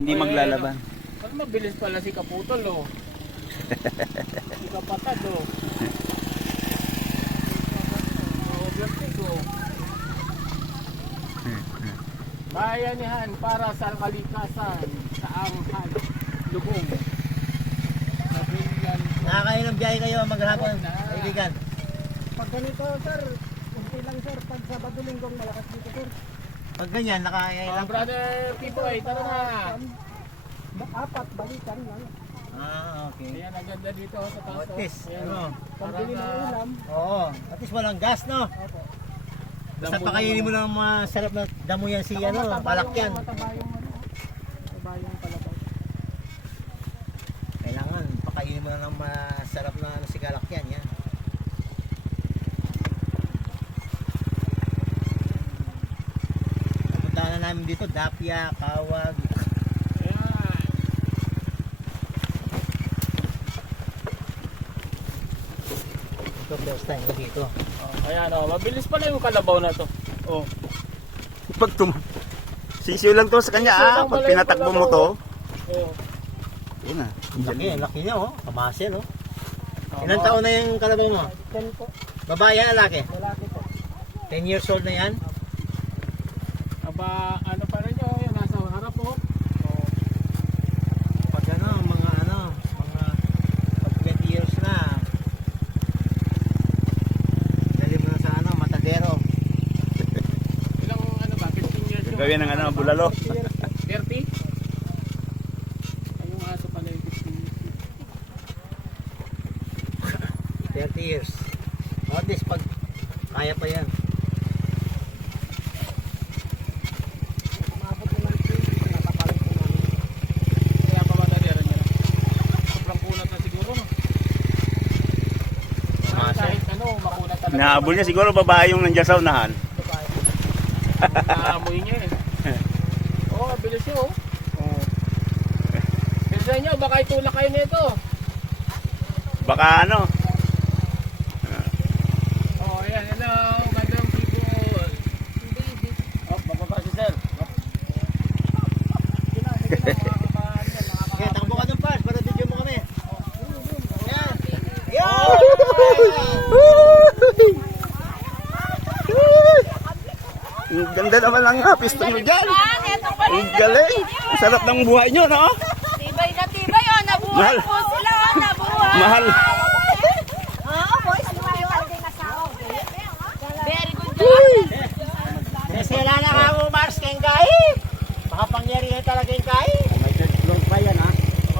Hindi maglalaban. Mas mabilis pala si Kaputol, oh. Si Kapatad, oh. Overtake, oh. Bayanihan para sa kalikasan sa Anghal, Lubong. Nakakailang biyahe kayo maghapon, kaibigan. Pag ganito sir, kunti lang sir. Pag Sabado Linggong malakas dito sir. Pag ganyan, nakakailang. Brother Pipo, ay tara na. Apat, balikan lang. Okay. Ayan, ang ganda dito sa taas. At least, Ayan, ano? Pambili ng ulam. Oo, at least walang gas, no? Opo. Basta pakainin mo lang masarap na damo yan si ano, palakyan. Mataba yung ano. Mataba yung palabas. Kailangan, pakainin mo lang ng masarap na ano, si kalakyan, yan. Napuntahan na namin dito, Dapia, Kawag. ayan. Ito, first time ko dito. Ayan, oh, mabilis pala yung kalabaw na to. Oh. Pag sisiyo lang to sa kanya Sisiyo lang Pag pala yung pinatakbo mo kalabaw. to. Oh. Yun na. Laki niya, oh. Kamasel, oh. Ilang taon na yung kalabaw mo? 10 po. Babae yan, lalaki? Lalaki po. 10 years old na yan? Aba, ano pa rin yun, yung nasa harap, oh. Oh. Pag mga pag 20 years na, dali mo na sa matadero. Ilang, ano ba, 15 years yung... Gawin ng bulalo. 30? Ay, yung aso pala yung 15 years. 30 years. At least pag kaya pa yan. Umabot naman po. Napakalit po namin. Kaya pa matadera niya na. Sobrang kunat na siguro, no? Kahit ano, makunat talaga. Nahabol niya siguro babae yung nandiyan sa unahan. Naamoy niya eh. Oh, bilis niyo, oh. Oh. Bilisan niyo, baka itulak kayo nito. Baka ano. Oh, ayan, hello, madam people. Oh, bababa si sir. Kaya takbo ka dun, Pars, para video mo kami. Yan. Ang ganda naman lang piston mo dyan. Ang galing. Ang sarap ng buhay nyo, no? Tibay na tibay, oh, nabuhay Mahal. po sila, oh, nabuhay. Mahal. Oo, boys, lumayo ka din asawa. Very good job. Kasi wala na ka mo, Mars, kayong kahi. Makapangyarihan talaga yung kahi. May third floor pa yan, ha?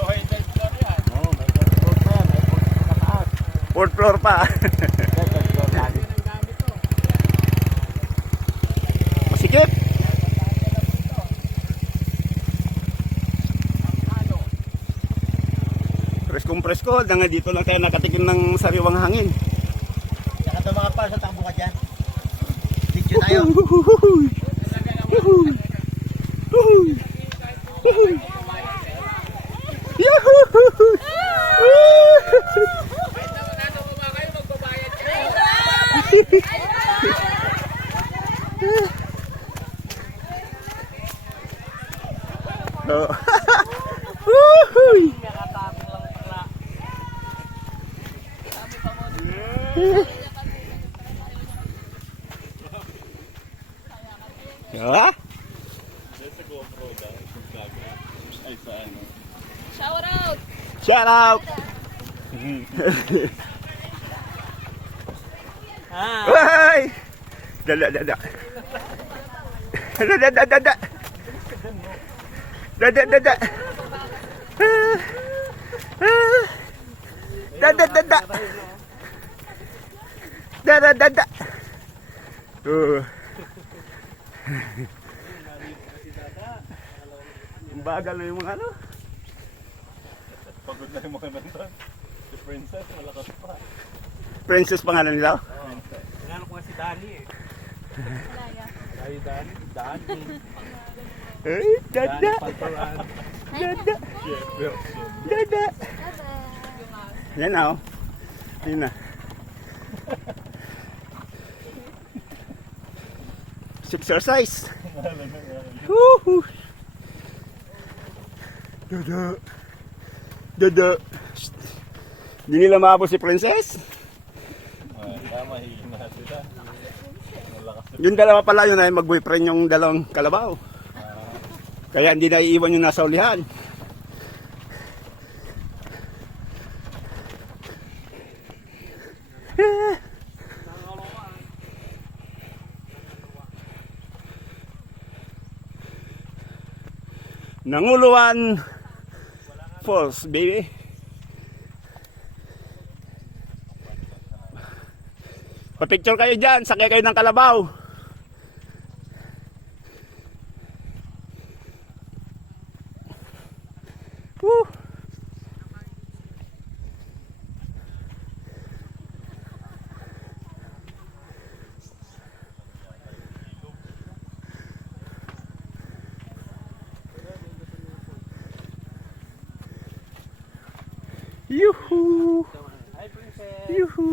Oh, hey, third floor yan. Oo, may third floor pa yan. May fourth floor pa taas. Fourth floor pa. Third floor pa. Yan ang gamit to. Masikip. Presko, hanggang dito lang tayo nakatikim ng sariwang hangin. Tsaka ito mga Pars, takbo ka dyan. Video tayo. Kahit naman nasa baba kayo, magbabayad kayo. Oh. Ah? Shout out. Shout out! Hey! Dada, dada. Dada, dada, dada. Dada, dada. Dada, dada. Dada, dada. Ang bagal na yung mga ano. Pagod na yung mga nandun. Si Princess, malakas pa. Princess pangalan nila. Tinanong ko nga si Dani eh. Ay, Dani. Dani. Eh, dada. Palparan. Dada. Dada. Yan na, oh. Yan na. Exercise. Woohoo. Dada. Dada. Shh. Hindi nila maabot si Princess. Yung dalawa pala yun ay mag-boyfriend yung dalawang kalabaw. Kaya hindi na iiwan yung nasa ulihan. Nanguluan Falls, baby. Pa-picture kayo dyan, sakay kayo ng kalabaw. Woo! Yuhu! Yuhu!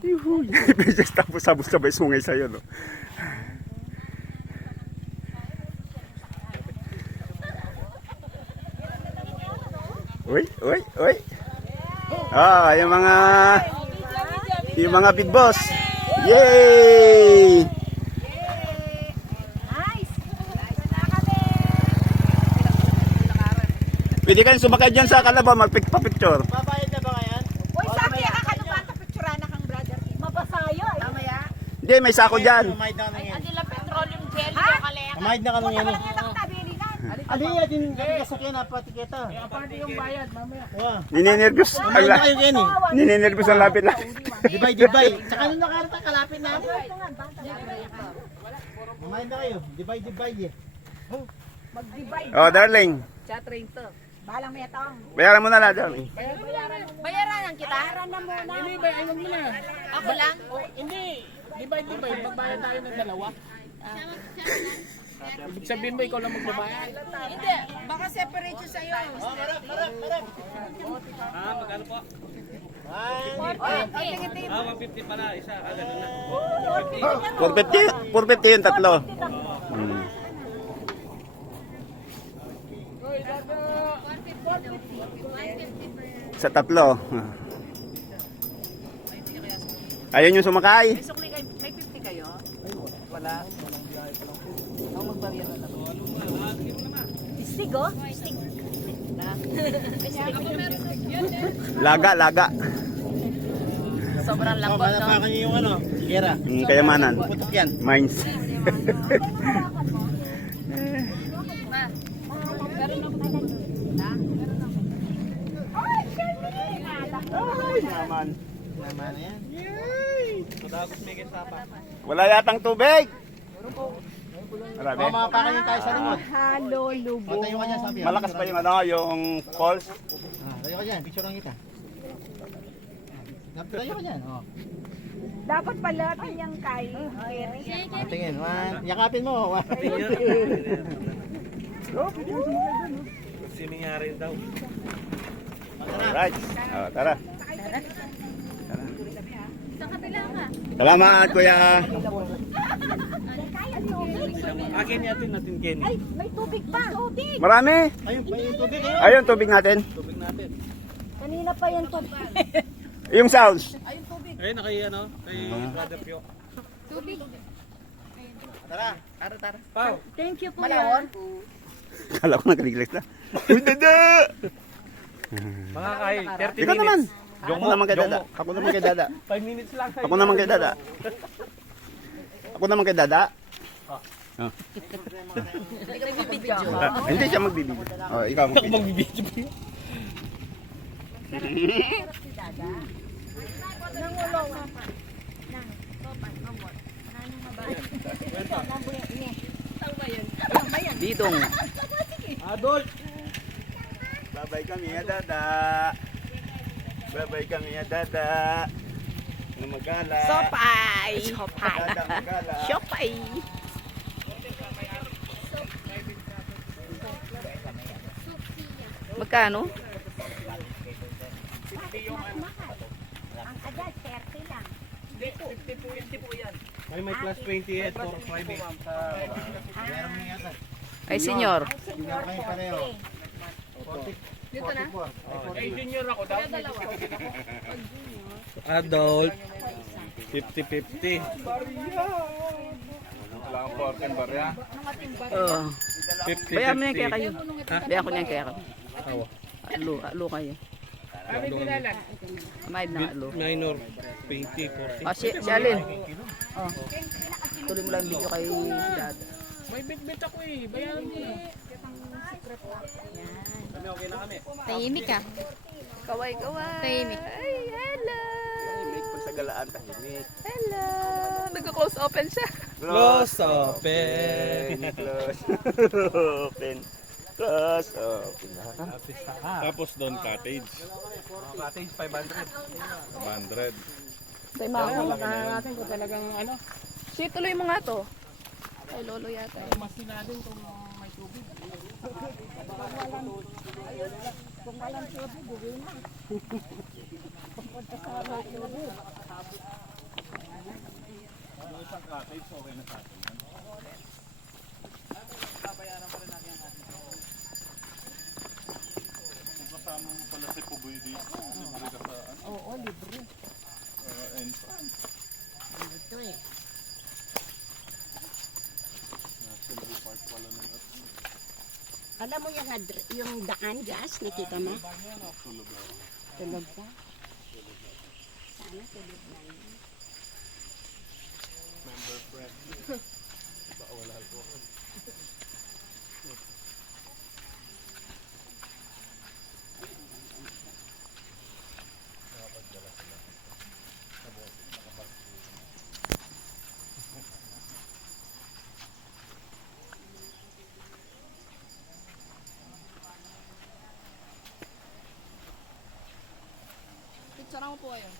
Yuhu! Princess tapos sabay sungay sa'yo, no? Uy! Uy! Uy! Ah, yung mga big boss! Yay! Pwede kayo sumakay dyan sa kalabaw, magpicture. Babayad na ba ngayon? Uy, Saki, nakakadubata picture na kang brother. Mabasayo. Mamaya. Hindi, may sako dyan. Mamayad na kami yan. Adi lang petroleum jelly ko kalaya. Mamayad na kami yan. Wala nga akong tabilinan. Ali, adin kasakyan na patiketa. Aparte yung bayad, mamaya. Wow. Ninenervyos. Mamayad na kayo yan eh. Ninenervyos ang lapit na. Dibay, dibay. Tsaka nung nakarata, kalapit na. Mamayad na kayo. Dibay, dibay eh. Mag-divide. Oh, darling. Chat ring to. Balang may atong. Bayaran mo na lang, darling. Bayaran ang kita. Bayaran na muna. Hindi, bayad mo na. Ako lang. Hindi. Divide. Magbayad tayo ng dalawa. Ibig sabihin mo, ikaw lang magbabayad. Hindi. Baka separate siya sa'yo. Magkano po? 150 pala, isa. Ganun na. 450 yung tatlo. Sa tatlo. Ayun yung sumakay. May 50 kayo? Wala. Ako magbarya na lang. Stig oh? Stig. Laga. Sobrang lambot, no? Manapakan niyo yung ano, sikera. Kayamanan. Putok yan. Mines. Ay, naman. Naman na yan. Wala yatang tubig. Marami. Mamapakan niyo tayo sa limot. Halo, lubo. Tayo ka dyan, sabi. Malakas pa yung ano, yung falls. Tayo ka dyan, picture lang kita. Tayo ka dyan, oh. Dapat palatin yung kay Kerry. Tingin, yakapin mo. Siningyari daw. Alright. Oh, tara. Salamat, kuya. Akin natin Kenny. Ay, may tubig pa. Tubig. Marami. Ayun, pa yung tubig eh. Ayun, tubig natin. Tubig natin. Kanina pa yung tubig. Yung sounds. Ayun tubig. Ayun, kay Brother Pio. Tubig. Tara. Pao. Thank you, Kuya. Kala ko nag-relax na. Uy, dada! Mga kay 30 Ikaw naman. minutes. Ako naman kay dada. Ako naman kay dada. 5 minutes lang. Ako naman kay dada. Ako naman kay dada. Nagbibidyo ako. Hindi siya magbibigay. Oh, ikaw magbibigay. Magbibidyo. Nangulong na pa. Nang, sopan, mamot. Nanong mabay. Didong. Adult. Babay kami ya dada. Babay kami ya dada. Na magala. Sopay. Sopay. Dada magala. Sopay. Magkano? Ang agad, 30 lang. 50 po yan. May plus 20 for private. Kay senyor. Senior kayo pareho. Dito na. Ay, junior ako. Dapat may Adult. 50-50. Wala kang porken barya. Oo. 50-50. Bayan mo yan kaya kayo. Bayan ko niyan kaya kayo. Alo kayo. Kami dinalan. Mahid na alo. Minor. 20-40. Ah, si Alin. Oh. Tuloy mo lang yung video kay Dad. May bit-bit ako eh. Bayaran mo na. Tahimik ka. Kaway-kaway. Tahimik. Ay, hello. Tahimik pag sa galaan, tahimik. Hello. Nagko-close open siya. Close open. Close open. Close open. Tapos doon cottage. Cottage 500. 500. Tay mama. natin kung talagang ano. Si tuloy mo nga to. Ay lolo yata. Mas sinadin kung may tubig. Kasama mo pala si Puboy dito. Libre ka sa ano? Oo, libre. Entrance. Ito eh. National Park pala ng Alam mo yung daan gas, nakita mo? Tulog ka? Sana tulog na yun. member friend. Baka wala ito. Picture mo po kayo.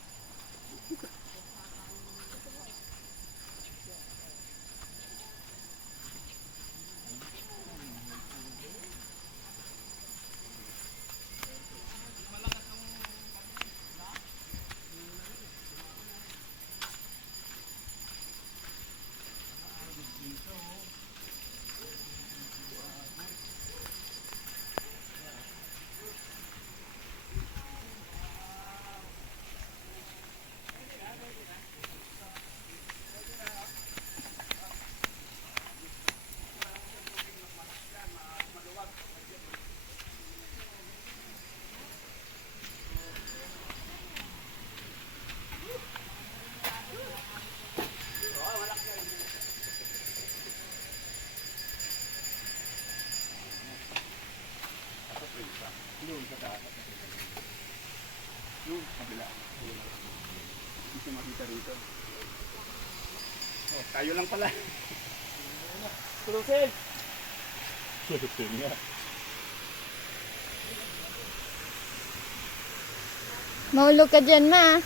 Yung kabila. Hindi siya makita rito. Oh, tayo lang pala. Cruzel! Sulit nga. Mahulog ka dyan, ma.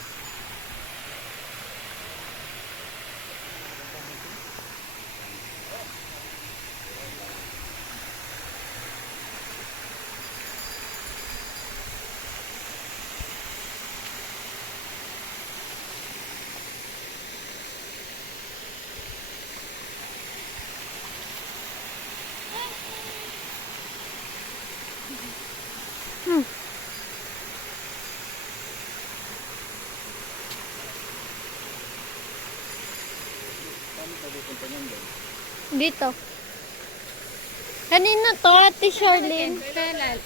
Dito. Kanina to, Ate Charlene. Kailan?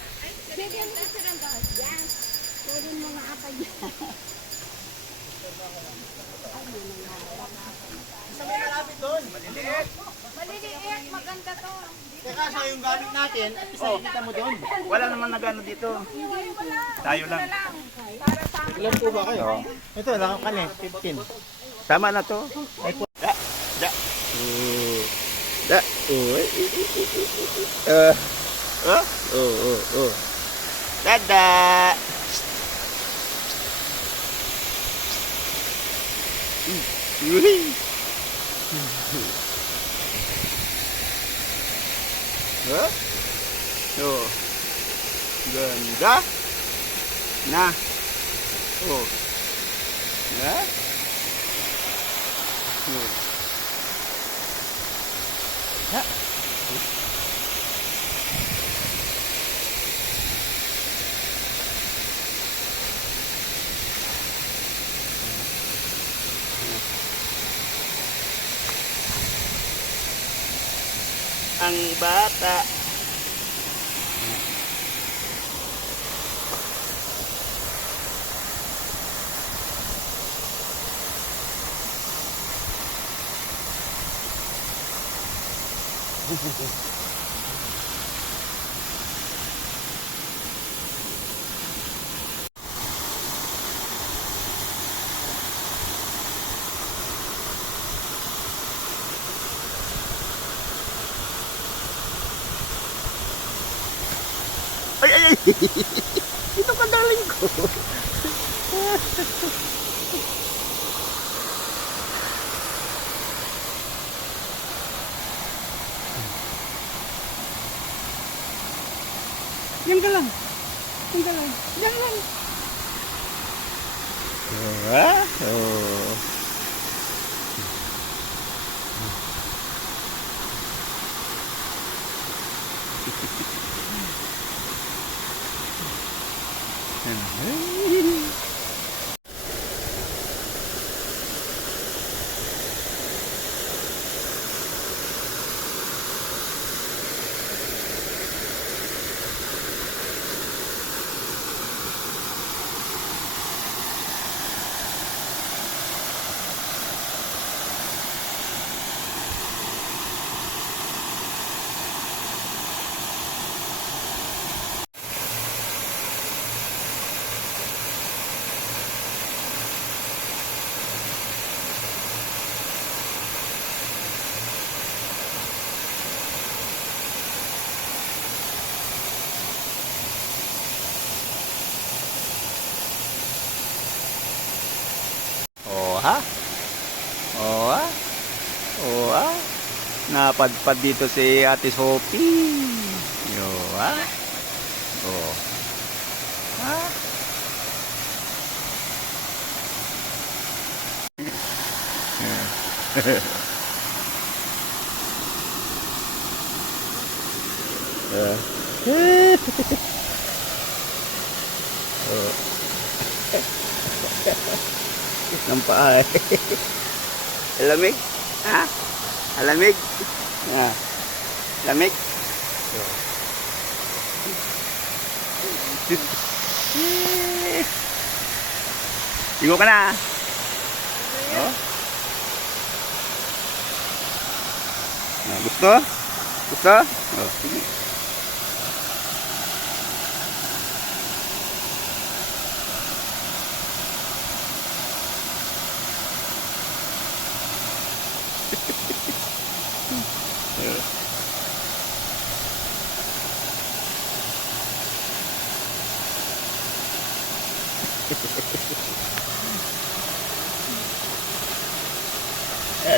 Pwede mo nga apa yan. Isa may malapit doon. Maliliit, maganda to. Teka, sa yung gamit natin, isa kita mo doon. Wala naman nagano dito. Tayo lang. Ilan po ba kayo? Ito, lang kami, 15. Tama na to. Da. Da. Da. Dada. Huh? Oh. Ganda. Na. Oh. Ya. Oh. Ya. ang bata. Ay, ay, ay. Ito ka, darling ko. Yan ka lang. Yan ka lang. Yan lang. Oh. Oh ha? Oh ha? Oh ha? Napadpad dito si Ate Sophie. Yo ha? Oh. Ha? Oh. Ng paa. Alamig? Ha? Alamig? Ha? Lamig? Igo ka na. Oh? Gusto? Gusto? Oh, sige.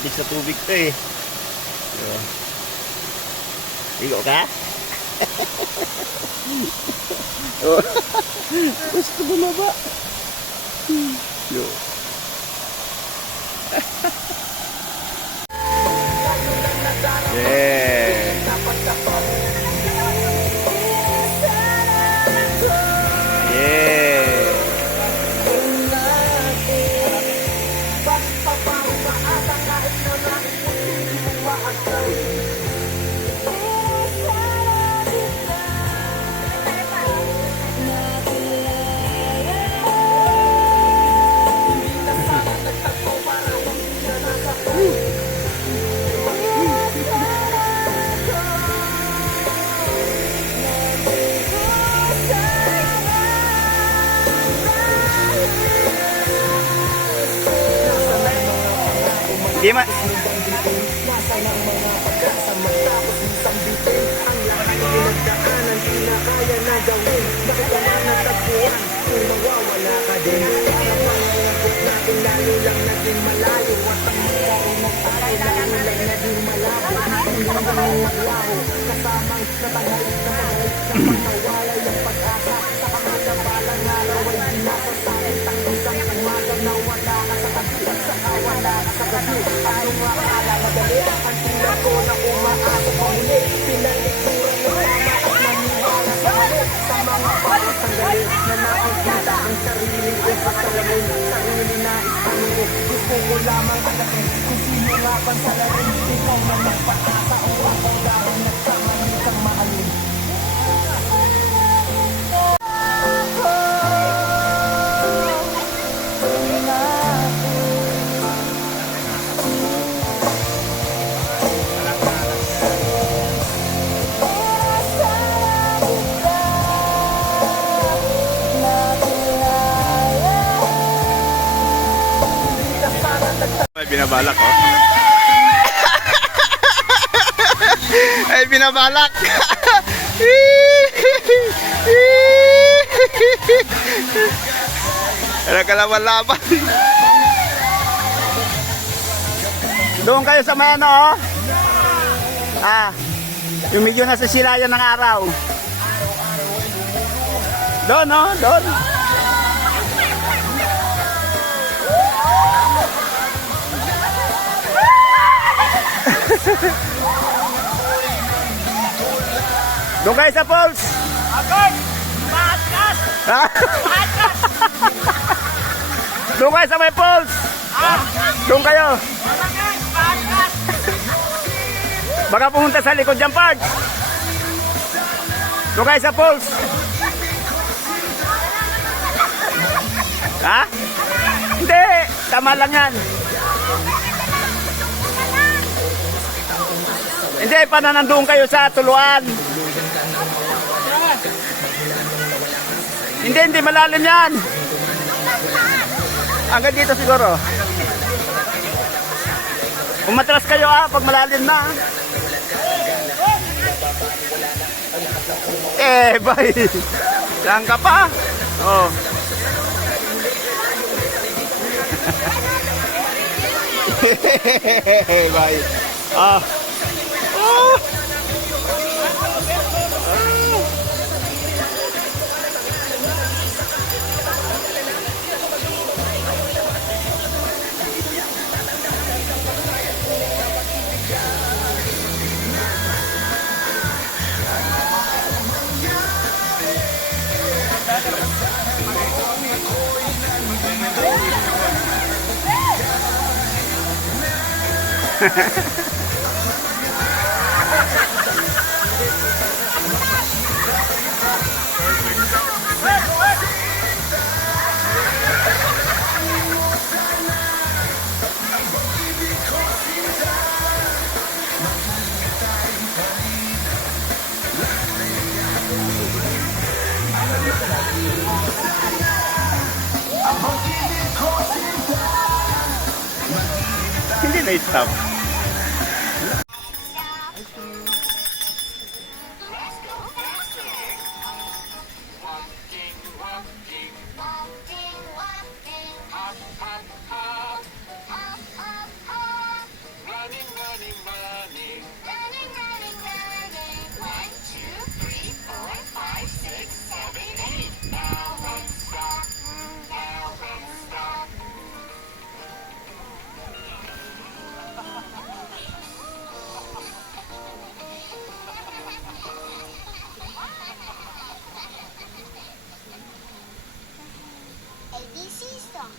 Di sa tubig to eh. Igo ka? Oh. Gusto bumaba. Yo. Yeah. Yeah. Di ma. Gusto ko lamang talagang kung sino nga bang salarin. Ikaw na magpakasa o ako lang binabalak, oh. Ay, binabalak. Ano kalaban-laban? Doon kayo sa may ano, oh. Yung medyo nasisilayan ng araw. Doon, oh, doon. Doon kayo sa falls. Agad! Maatkas! Doon kayo sa may falls. Doon kayo. Maatkas! Baka pumunta sa likod dyan, Pard. Doon kayo sa falls. Ha? Hindi. Tama lang yan. Hindi, pa nandoon kayo sa tuluan. Hindi malalim yan. Hanggang dito siguro. Umatras kayo pag malalim na. Bay. Saan ka pa? Oh. Bay. Oh. Hindi na-stop. ABC song.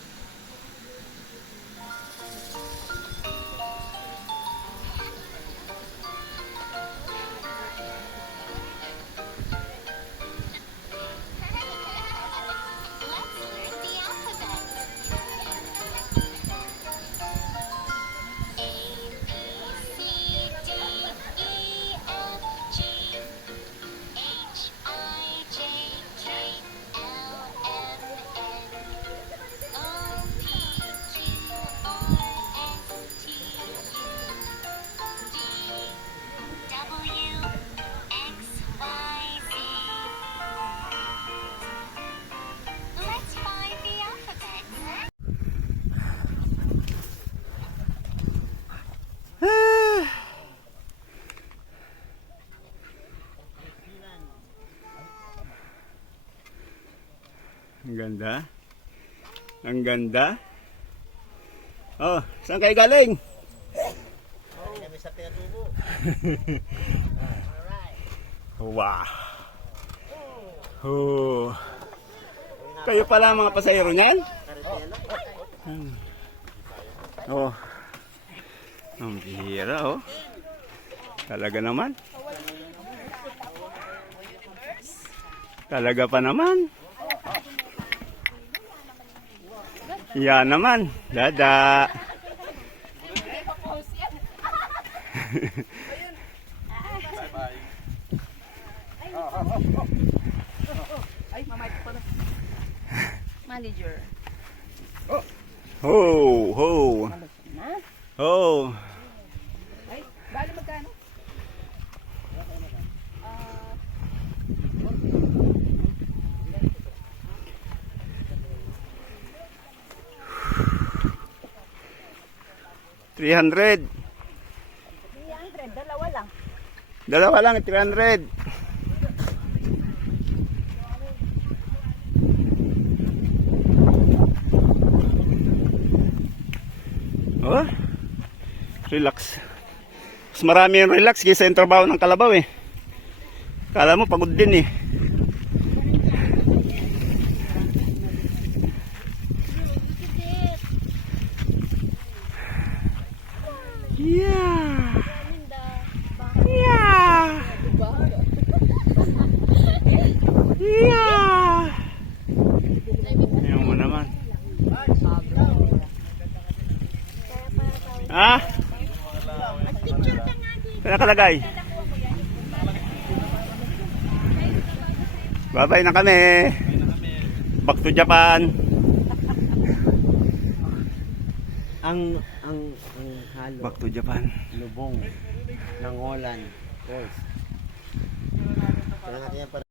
Let's learn the alphabet. A, B, C, D, E, F, G, H, I, J, K, L, M, N, O, P, Q, R, S, T, U, V, W, X, Y, Z. Let's find the alphabet. Ang ganda. Ang ganda. Oh, saan kayo galing? Kami sa Pinatubo. Wow. Oh. Kayo pala mga pasahero niyan? Oh. Ang bihira, oh. Talaga naman. Talaga pa naman. Yan naman. Dada. Manager. Ho, ho. Oh. Ay, bali magkano? $300. 300, dalawa lang. Dalawa lang, 300. Oh, relax. Mas marami yung relax kaysa yung trabaho ng kalabaw eh. Kala mo pagod din eh. Yeah. Yeah. Yeah. Ayaw mo naman. Ah? Ano nakalagay? Bye-bye na kami. Back to Japan. Ang halo, Back to Japan. lubong ng Holland. Boys. Kaya natin yan para